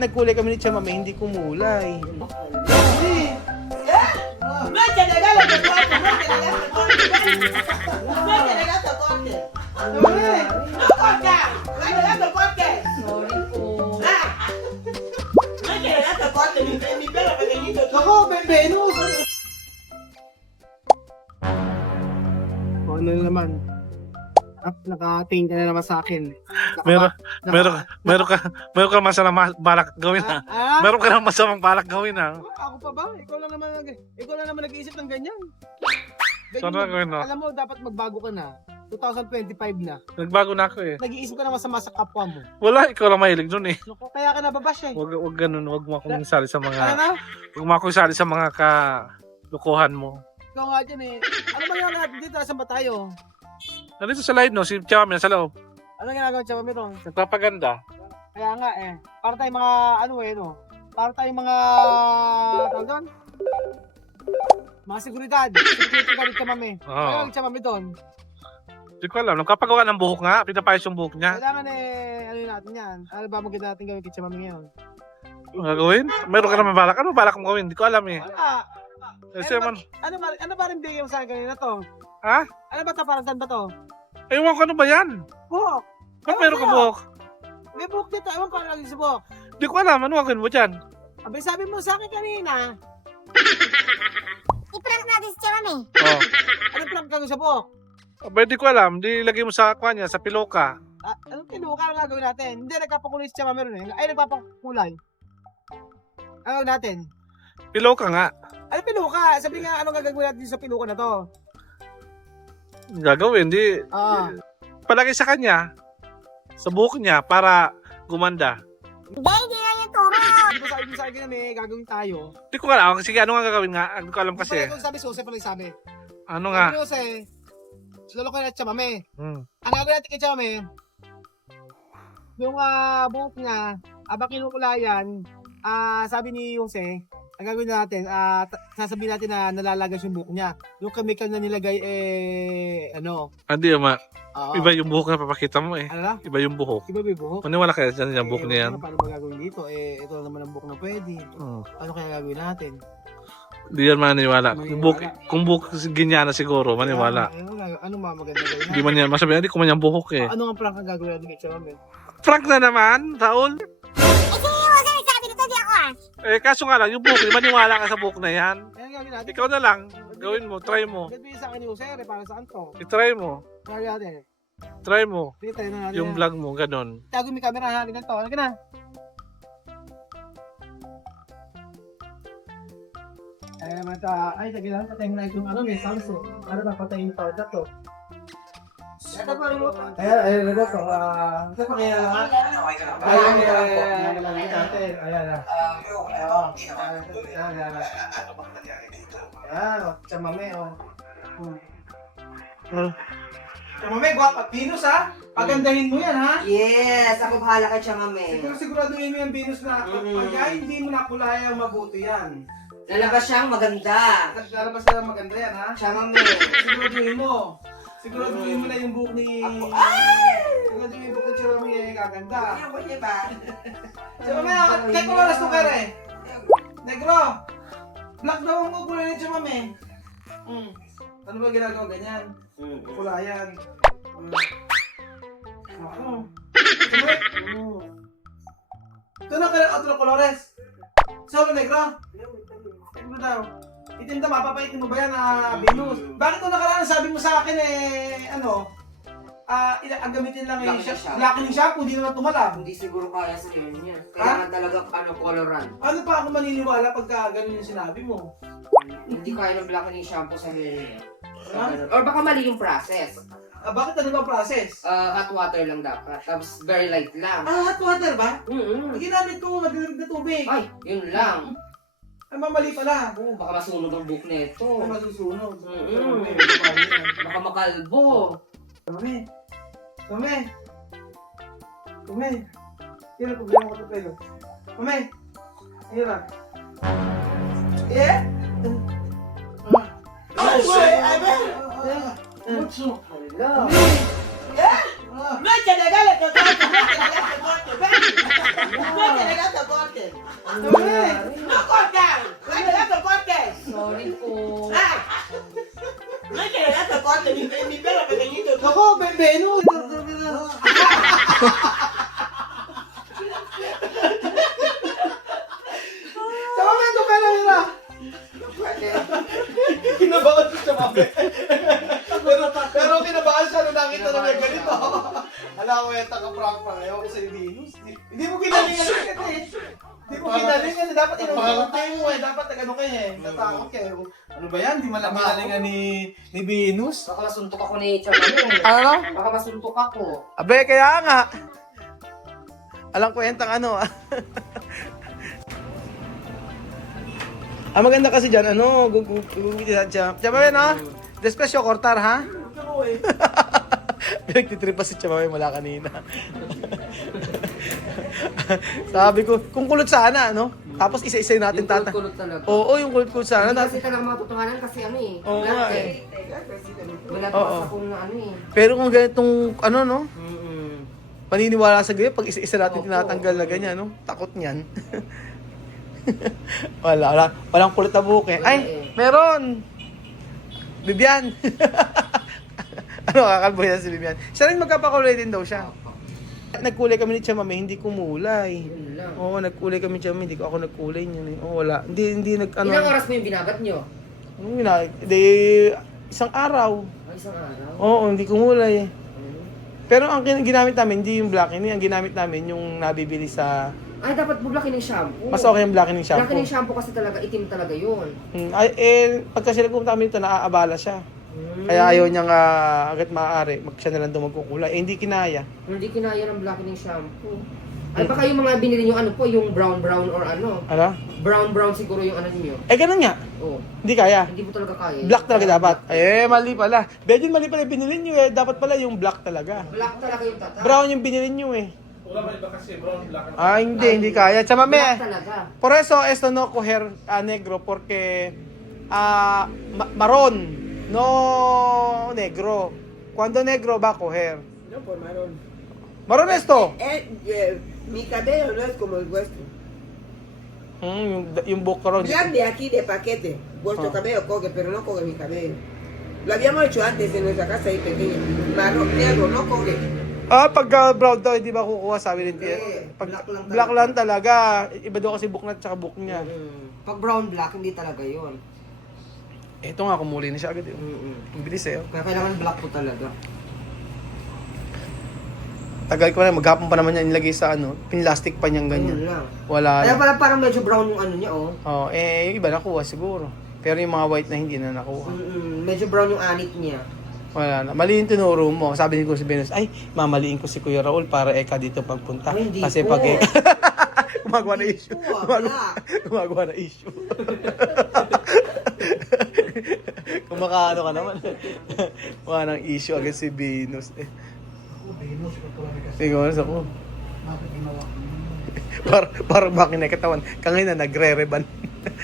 Nagkulay kami ni Chamame, hindi kumulay. Ako, Venus! Ano naman? Nakatingin ka na naman sa akin. Meron ka masamang balak gawin ha. Meron ka naman masamang balak gawin ha. Ako pa ba? Ikaw lang naman nag-iisip ng ganyan. Saan na gawin no? Alam mo, dapat magbago ka na. 2025 na. Nagbago na ako eh. Nag-iisip ka na masama sa kapwa mo. Wala, ikaw lang mahilig dun eh. Kaya ka nababash eh. Wag ganun, wag mo akong isali sa Ano mga na? wag mo akong isali sa mga kalukuhan mo. Ikaw nga dyan eh. Ano ba nga natin dito? Saan ba tayo? Nandito sa live no, si Chama sa loob. Ano ginagawa siya mamito? Nagpapaganda. Kaya nga eh. Para tayong mga ano eh no? Para tayong mga tawag doon? Mga seguridad. Security guard siya mami. Oo. Ano siya mami doon? Hindi ko alam, nagpapagawa ng buhok nga, pinapayos yung buhok niya. Kailangan eh, ano natin yan? Ano ba maganda natin gawin kay siya mami ngayon? Ano gagawin? Meron ka naman balak? Ano balak mo gawin? Hindi ko alam eh. Wala. Kasi man, Ano ba rin bigay mo sa akin kanina to? ha? Ano ba ito? Parang saan ba to? Ewan ko ano ba yan? Buhok! Ba't meron ka buhok? May buhok dito. Ewan ko ano lagi sa buhok. Hindi ko alam, ano gagawin mo dyan? Abay sabi mo sa akin kanina. I-prank natin si Chamame. Oh. Ano pala gagawin sa buhok? Abay, di ko alam. Di lagay mo sa kanya, sa piloka. Anong pinuka ang gagawin natin? Hindi, nagpapakulay si Chama meron eh. Ay, nagpapakulay. Ano natin? Piloka nga. Ano pinuka? Sabi nga, anong gagawin natin sa pinuka na to? Gagawin, di. Oo. Palagay sa kanya. Sa buhok niya, para gumanda. Hindi na yung turo. Di ba sabi mo sa akin na may gagawin tayo? Di ko alam. Sige, ano nga gagawin nga? Hindi ko alam kasi. Ito sabi, Jose pala yung sabi. Ano nga? Sabi Jose, lalo ko na Chamame. Hmm. Ang gagawin natin kay Chamame, yung buhok niya, abang kinukulayan, sabi ni Jose, ang gagawin natin, sasabihin natin na nalalagas yung buhok niya. Yung chemical na nilagay, Hindi, ama. oo. Iba yung buhok na papakita mo eh. Ano na? Iba yung buhok. Iba ba yung buhok? Maniwala kaya dyan yung buhok na yan. Paano magagawin dito? Ito naman ang buhok na pwede. Hmm. Ano kaya gagawin natin? Hindi yan maniwala. Kung buhok ganyan na siguro, maniwala. Ano maganda gawin Hindi man yan. Masabi, hindi ko man yung buhok eh. Ano ang prank ang gagawin natin kay Chamame? Frank na naman, Raul. Eh, si Jose nagsabi nito, di ako ah. Eh, kaso nga lang, yung buhok, maniwala ka sa buhok na yan. Ano gagawin natin? Ikaw na lang. Gawin mo, try mo. Bibigyan sa akin ni Jose, para saan to? I-try mo. Try natin. Try mo. Sige, tayo na natin. Yung vlog mo, ganon. Tago may camera natin ganito. Ano ka na? Eh, mata, ay, tagi lang, patayin na yung ano, may Samsung. Ano ba, patayin ito, ito. Ito pa rin mo. Ayan, ito. Ito pa kaya lang. Ayan, natin. Ayan, Chamame, Chamame, guwapa. Venus, ha? Pagandahin mo yan, ha? Yes, ako bahala kay Chamame. Siguraduhin mo yung Venus na pagka hindi mo nakulayang mabuti yan. Lalabas siyang maganda. Lalabas na lang maganda yan, ha? Chamame. Siguraduhin mo. Siguraduhin mo na yung buhok ni... Siguraduhin yung buhok ni Chamame yung gaganda. Ano ba niya ba? Chamame, kaya ko oras to kere. Negro, black daw ang kulay ni Chamame. Ano ba ginagawa ganyan? Kulayan. Ako. Ito na kaya otro colores. Solo negro. Ano daw? Itim daw, mapapaitin mo ba yan Venus? Bakit nung nakaraan sabi mo sa akin ang gamitin lang blackening shampoo, hindi naman tumalab. Hindi siguro kaya sa hair niya. Kailangan talaga coloran. Ano pa ako maniniwala pagka ganun yung sinabi mo? Hindi kaya ng blackening shampoo sa hair niya. Ha? Or baka mali yung process. Bakit ano ba process? Hot water lang dapat. Tapos very light lang. Hot water ba? Mm-mm. Ginamit ko, madilig na tubig. Ay, yun lang. Ay, mamali pala. Oo, baka masunog ang buhok nito. Ay, masusunog. Baka makalbo. Kami. Sino problema ko ito pelo? Kami. Hira. Yeah? Ay, Ben! What's up? Yeah? No eche legal el corte, no eche legal el corte, ven. No eche legal el corte. No cortar, no eche legal el corte. Sorry po. Ah. No eche legal el corte, mi pelo pequeñito. Ako, Venus! Sa momento ka na nila! Kinabahan siya sa mami. pero kinabahan siya nung nakita na may ganito. Alam ko, eta ka prank-prank. Ayaw ko sa'yo, Venus. Hindi mo ginalingan kasi eh. Hindi mo ginalingan. Dapat inuntay mo eh. Dapat nag-ano kayo eh. Natakot kayo. Ano ba yan? Di mo lang ginalingan ni Venus? Baka masuntok ako ni Chamame. Ano? Baka masuntok ako. Abe, kaya nga. Alang kwentang ano ah. Ang maganda kasi dyan, ano, gugugitin siya. Chamame, no? Despesyo, kortar, ha? Pinagtitripa si Chamame mula kanina. Sabi ko, kung kulot sana, no? Tapos isa-isa natin Yung tata. kulot talaga. Oo, yung kulot sana. Hindi kasi talaga matutuhanan kasi ano eh. Oo Black nga eh. Wala pa Oo. sa kung na ano eh. Pero kung ganitong, ano, no? Mm-mm. Paniniwala sa ganyan, pag isa-isa natin Opo. tinatanggal na ganyan, no? Takot niyan. Walang kulit na buhok eh. Wala Ay, eh. meron! Bibian! Ano, kakalbo yan si Bibian. Siya rin magkapakulay din daw siya. Nagkulay kami ni Chamame, hindi kumulay. Yun lang. Oo, nagkulay kami ni Chamame, hindi ko ako nagkulay niyan eh. Oo, wala. Hindi ano. Ilang oras mo yung binagat nyo? Ano yun ah, isang araw. Ay, isang araw. Oo, hindi kumulay eh. Ano? Pero ang ginamit namin, hindi yung black, hindi. Ang ginamit namin, yung nabibili sa... Ay, dapat bublakin ng shampoo. Mas okay yung blackening shampoo. Blackening shampoo kasi talaga, itim talaga yun. Ay, pagka sila pumunta kami dito, naaabala siya. Hmm. Kaya ayaw niyang agad maaari, siya na lang daw magkukulay. Eh, hindi kinaya. Hindi kinaya ng blackening shampoo. Ay, baka yung mga binili nyo, ano po, yung brown or ano. Ano? Brown siguro yung ano niyo. Eh, ganun nga. Oo. Hindi kaya. Hindi mo talaga kaya. Black talaga dapat. Eh, mali pala. Medyo mali pala yung binili niyo eh. Dapat pala yung black talaga. Black talaga yung tata. Brown yung binili niyo eh. Wala ba iba kasi brown, black. Ah, hindi kaya. Black Chamame. talaga. Por eso, esto no coger negro porque marón, no negro. Cuando negro va a coger. No, por marón. Marón esto. Mi cabello no es como el vuestro. Yung buhok ko ron. Black de aquí de paquete. Vuestro Ah. cabello coge, pero no coge mi cabello. Lo habíamos hecho antes en nuestra casa ahí pequeña. Marrón negro, no coge. Pag brown daw, hindi ba kukuha, sabi ni Tia. Hindi, Pag black lang black lang talaga. Iba daw kasi book na at saka book niya. Pag brown black, hindi talaga yun. Ito nga, kumuli na siya agad. Ang bilis eh. Kaya kailangan black po talaga. Tagal ko na, maghapon pa naman niya inilagay sa pinlastic pa niyang Yun ganyan. lang. Wala Kaya na. pala parang medyo brown yung ano niya, oh. Oh, yung iba nakuha siguro. Pero yung mga white na hindi na nakuha. Medyo brown yung anit niya. Wala na. Mali yung tinuro mo. Sabi ni Kuya Venus, ay, mamaliin ko si Kuya Raul para eka dito pagpunta. Ay, hindi Kasi po. pag gumagawa na issue. Black. Gumagawa na issue. Kumakaano ka naman. Wala nang issue agad si Venus. Tingnan ako. Parang bakit na katawan. Kangina nagre-reban.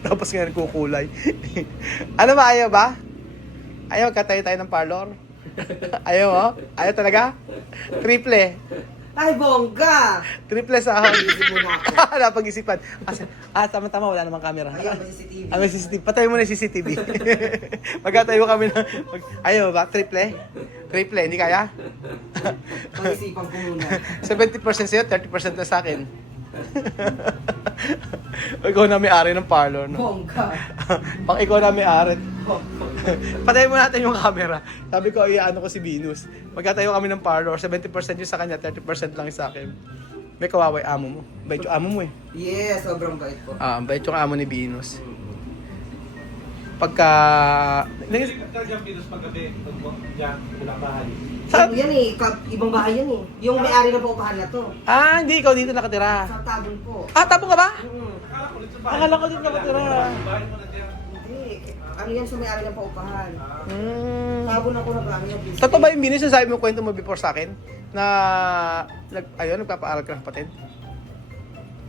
Tapos nga kukulay. Ano ba, ayaw ba? Ayaw, katayo tayo ng parlor. Ayaw, oh? Ayaw talaga? Triple. Ay, bongga! Triple sa ahon. Isip mo na ako. Napag-isipan. Kasi, tama-tama, wala namang camera. Ayaw, may CCTV. May CCTV. Patayo mo na yung CCTV. Magkatayo kami na... Ayaw ba? Triple? Triple, hindi kaya? Pag-isipan ko muna. 70% sa'yo, 30% na sa akin. Ikaw na may-ari ng parlor, no? Bongga. Pang ikaw na may-ari. Patayin mo natin yung camera. Sabi ko, iyaano ko si Venus. Magkatayo kami ng parlor, 70% yung sa kanya, 30% lang yung sa akin. May kawaway amo mo. Bait yung amo mo eh. Yes, sobrang bait ko. Bait yung amo ni Venus. Pagka... Talagang Venus paggabi, diyan, wala bahay. Yan eh, ibang bahay yan eh. Yung may-ari ng paupahan na to. Hindi ikaw dito nakatira. Sa tabon po. Tabong ka ba? Akala ko dito sa bahay. Akala ko dito nakatira. Bahay mo na diyan. Hindi. Ano yan sa may-ari ng paupahan? Hmm. Tabon ako na gamit yung business. Totoo ba yung Venus yung sabi mo kwento mo before sa akin? Na nagpapaaral ka ng kapatid?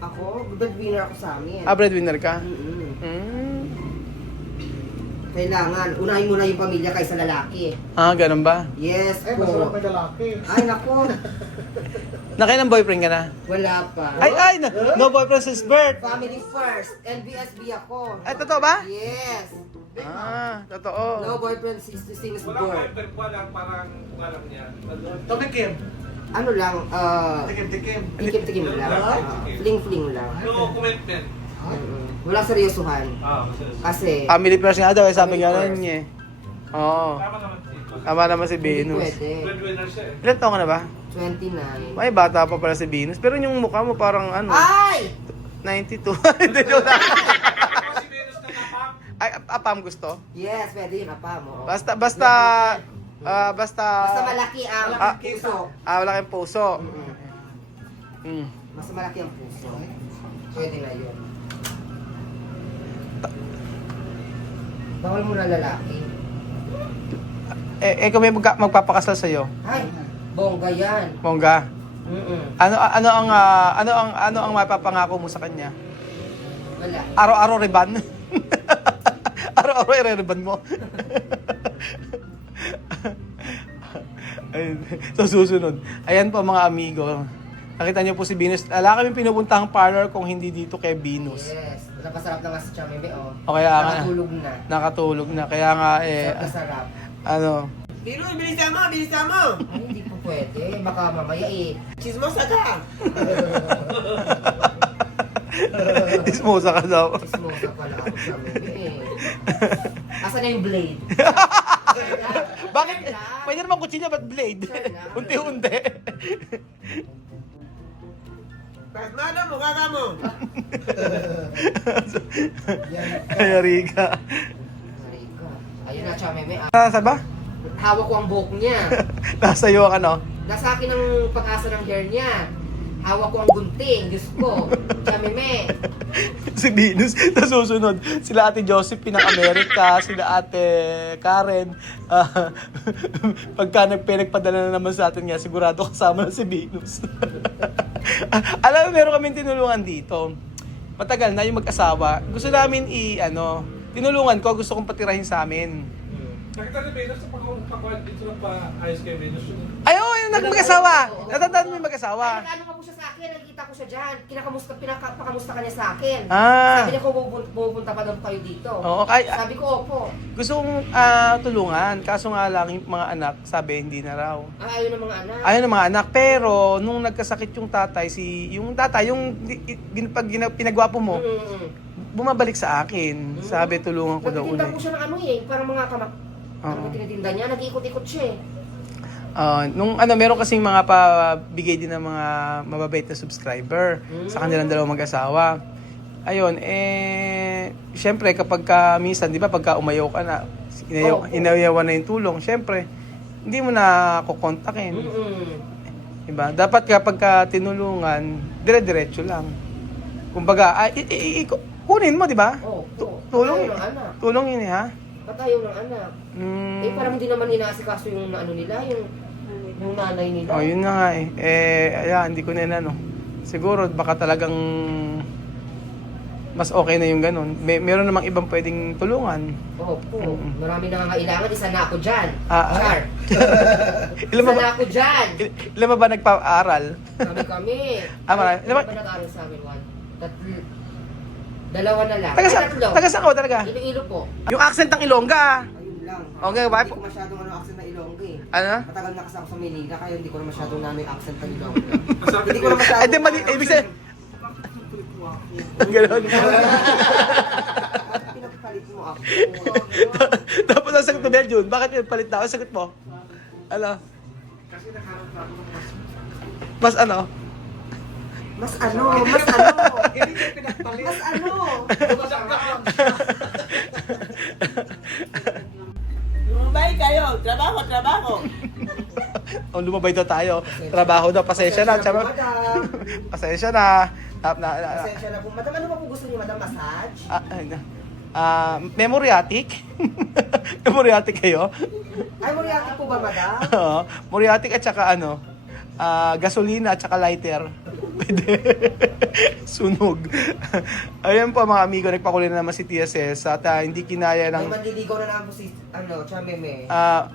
Ako, breadwinner ako sa amin. Breadwinner ka? Mm-mm. Kailangan, unahin mo na yung pamilya kaysa lalaki. Ah, ganun ba? Yes Eh, po. masarap may lalaki. Ay, nako. Nakailang boyfriend ka na? Wala pa. Ay, no boyfriend since birth. Family first. NBSB ako. Ay, totoo ba? Yes. Ah, totoo. No boyfriend since birth. parang alam niya. Tumikim. Ano lang, Tikim-tikim. tikim-tikim lang. Fling-fling lang. No commitment. Walang seryosohan. Kasi, Family first nga daw, sabi nga lang niya eh. Oo. Tama naman. Tama naman si hindi Venus. pwede. Breadwinner siya eh. Ilan taon ka na ba? 29. May bata pa pala si Venus. Pero yung mukha mo parang ano, Ay! 92. Hindi, joke lang. Si Venus na kapap. Ay, apam gusto? Yes, pwede yun, apa mo. Basta, basta Basta malaki ang puso. wala kang puso. Mm. Mm. Mas malaki ang puso. Pwede na yun. Bawal mo na lalaki. Kung may magpapakasal sa'yo, Ay, bongga yan. Mongga, Mm-mm. ano ang mapapangako mo sa kanya? Wala. Araw-araw riban? Araw-araw ire-riban mo? Ayun. So susunod. Ayan po mga amigo. Nakita niyo po si Venus. Wala kami pinupuntahang parlor kung hindi dito kay Venus. Yes. Napasarap na nga si Chamebe, oh. O kaya nga, Nakatulog na. nakatulog na. Kaya nga Sarap na sarap. ano, Dino, bilisan mo, bilisan mo. Ay, hindi po pwede. Baka mamaya Chismosa ka. ismosa ka daw. Ismosa pala ako Chamebe. Asan na yung blade? Bakit? Pwede naman kutsilyo, ba't blade? Unti-unti. Pasmado mo, kaka mo. Ay, Rika. Marika. Ayun na, Chamebe. Nasa ba? Hawak ko ang buhok niya. Nasa iyo ang ano? Nasa akin ang pag-asa ng hair niya. Hawak ko ang gunting. Diyos ko. Chamebe. Si Venus. Tapos susunod, sila Ate Josephine ng Amerika, sila Ate Karen. Pagka pinagpadala na naman sa atin nga, sigurado kasama na si Venus. Alam mo, meron kaming tinulungan dito. Matagal na yung mag-asawa. Gusto namin tinulungan ko, gusto kong patirahin sa amin. Nakita ni Venus sa pag-pag dito lang pa ayos kay Venus yun. Ayaw, yung mag-asawa. Natandaan mo yung mag-asawa. Ay, nag-ano ka po siya sa akin. Nakita ko siya dyan. Pinakamusta ka niya sa akin. Ah. Sabi niya ko, pupunta pa daw kayo dito. Oo, Sabi ko, opo. gusto kong tulungan. Kaso nga lang, yung mga anak, sabi hindi na raw. Ayaw ng mga anak. Ayaw ng mga anak. Pero, nung nagkasakit yung tatay, pinagwapo mo, bumabalik sa akin. Sabi, tulungan ko daw Nagtitinda ulit. po siya ng parang mga kamak. Oo. Ano tinitinda niya? Nag-iikot-ikot siya eh. Meron kasing mga pabigay din ng mga mababait na subscriber sa kanilang dalawang mag-asawa. Ayun, syempre kapag minsan, di ba, pagka umayaw ka na, inayawan na yung tulong, syempre, hindi mo na kukontakin. Diba? Dapat kapag tinulungan, dire-diretso lang. Kumbaga, kunin mo, di ba? Tulong, Ayaw ng anak. tulong yun ha? Ba't ayaw ng anak? Parang hindi naman inaasikaso yung ano nila, yung nanay nila. Oh, yun na nga ayan, hindi ko na ano. Siguro, baka talagang mas okay na yung ganun. Meron namang ibang pwedeng tulungan. Opo. Marami nangangailangan. Isa na ako dyan. Ah, Char. Ilan Isa ba, na ako dyan. ilan ba nagpa-aral? Kami. Marami. Ilan ba nag-aaral sa amin? Dalawa na lang. Taga saan ka ba talaga? Iloilo po. Yung accent ng Ilongga. Ayun lang. Okay, ba? Hindi ko masyadong accent na Ilongga eh. Ano? Matagal na kasi ako sa Manila, kaya hindi ko na masyadong namin accent ng Ilongga. Hindi ko na masyadong... Ay, di mali, ibig sabihin. Ganon. Pinagpalit mo ako. Tapos ang sagot mo, Beljun, bakit pinagpalit na ako? Ang sagot mo? Ano? Kasi nakaroon na ako ng Mas ano? Mas ano? Mas ano? Hindi ko pinagpalit. Mas ano? Lumabay kayo. Trabaho, trabaho. Lumabay daw tayo. Trabaho daw, pasensya na. Tsaka, Madam. pasensya na. Pasensya na po. Madam, ano pa po gusto niyo, madam? Massage? Memoriatic? Memoriatic kayo? Ay, muriaki po ba, madam? Oo. Moriatic at saka gasolina at saka lighter. Pwede. Sunog. Ayan po mga amigo, nagpakulay na naman si Tia Ces at hindi kinaya Ay, ng... manliligaw na naman po si, Chameme.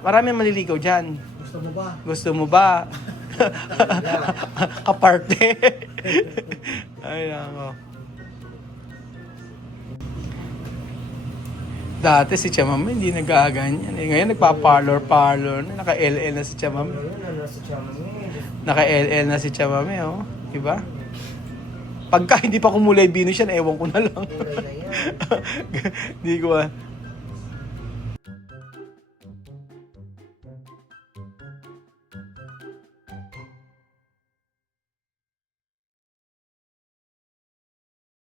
Maraming maliligaw dyan. Gusto mo ba? Gusto mo ba? Kaparte. Ay, nako. Dati si Chamame hindi nagaganyan. Ngayon nagpa-parlor. Naka-LL na si Chamame. Ano si Chameme? Naka-LL na si Chamame, oh. Diba? Pagka hindi pa kumulay Venus yan, ewan ko na lang. Kulay na yan. Hindi ko